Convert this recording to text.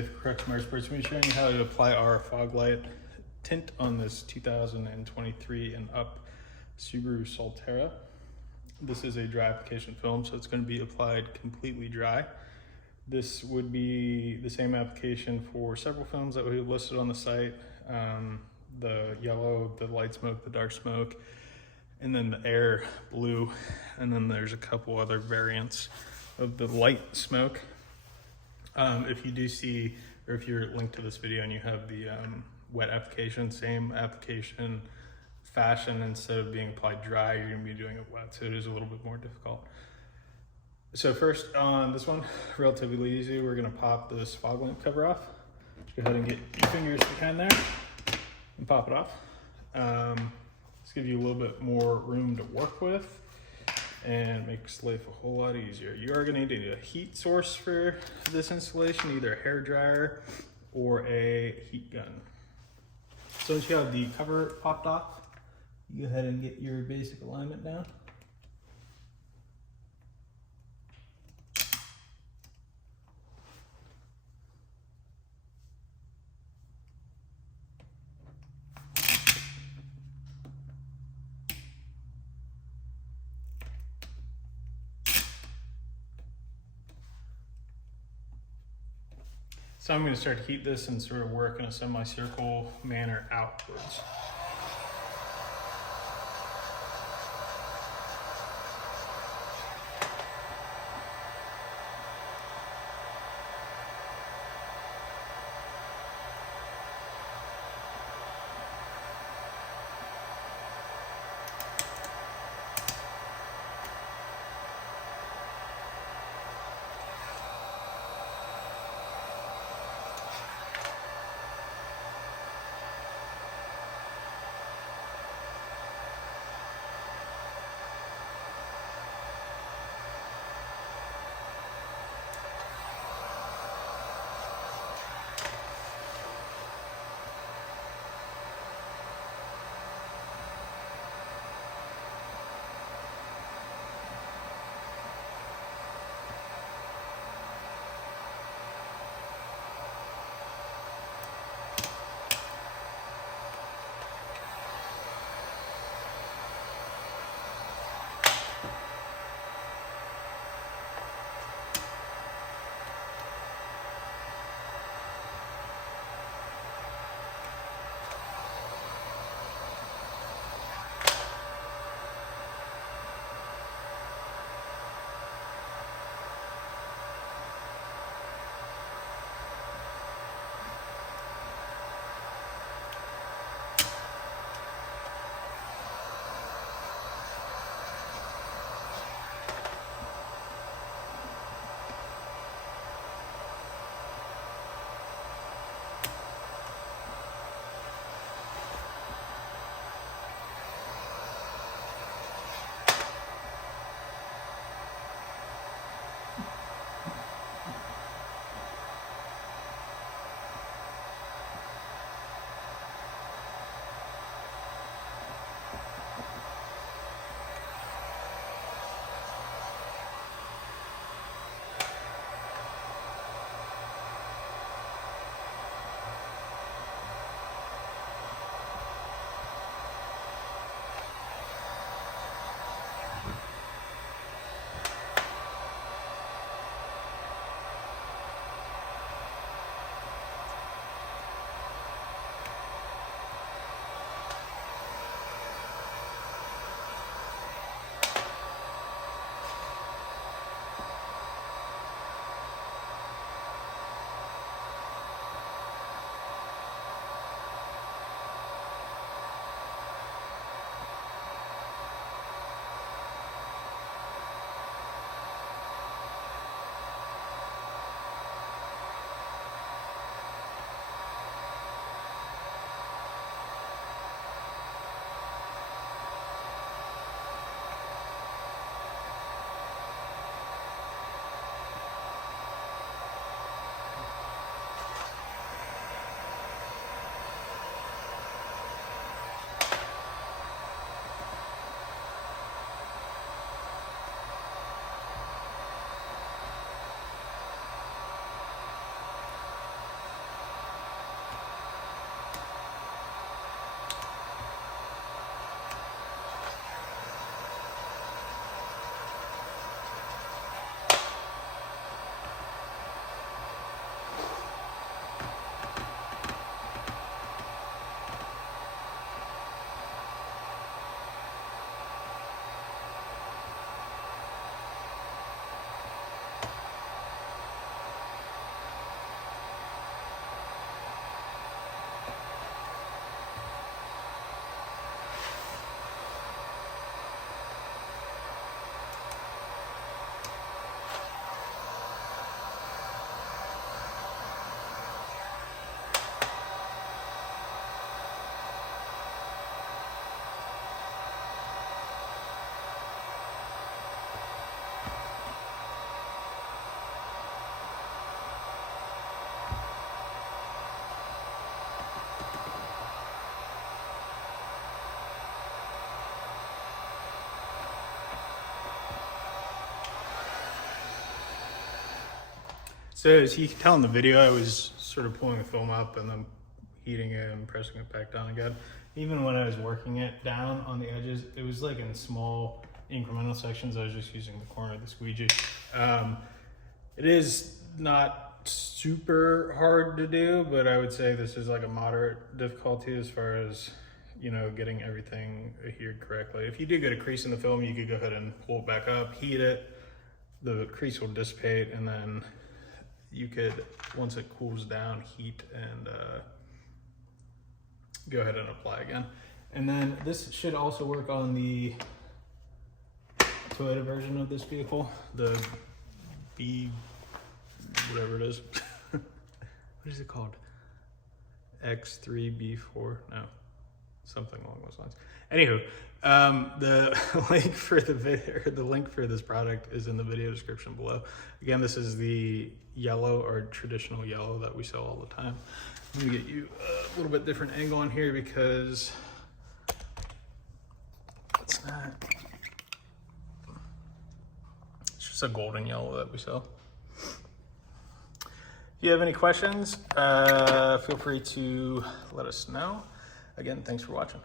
with Crux Motorsports. We're showing you how to apply our fog light tint on this 2023 and up Subaru Solterra. This is a dry application film, so it's going to be applied completely dry. This would be the same application for several films that we have listed on the site. The yellow, the light smoke, the dark smoke, and then the air blue. And then there's a couple other variants of the light smoke. If you do see, or if you're linked to this video and you have the wet application, same application fashion, instead of being applied dry, you're gonna be doing it wet, so it is a little bit more difficult. So first on this one, relatively easy, we're gonna pop this fog lamp cover off. Just go ahead and get your fingers behind there and pop it off. This gives you a little bit more room to work with and makes life a whole lot easier. You are gonna need a heat source for this installation, either a hair dryer or a heat gun. So once you have the cover popped off, you go ahead and get your basic alignment down. So I'm going to start to heat this and sort of work in a semicircle manner outwards. So as you can tell in the video, I was sort of pulling the film up and then heating it and pressing it back down again. Even when I was working it down on the edges, it was like in small incremental sections. I was just using the corner of the squeegee. It is not super hard to do, but I would say this is like a moderate difficulty as far as, you know, getting everything adhered correctly. If you do get a crease in the film, you could go ahead and pull it back up, heat it, the crease will dissipate, and then you could, once it cools down, heat and go ahead and apply again. And then this should also work on the Toyota version of this vehicle, the B, whatever it is. What is it called? X3B4? No, something along those lines. Anywho, the link for the video, the link for this product is in the video description below. Again, this is the yellow or traditional yellow that we sell all the time. Let me get you a little bit different angle on here because it's not, it's just a golden yellow that we sell. If you have any questions, feel free to let us know. Again, thanks for watching.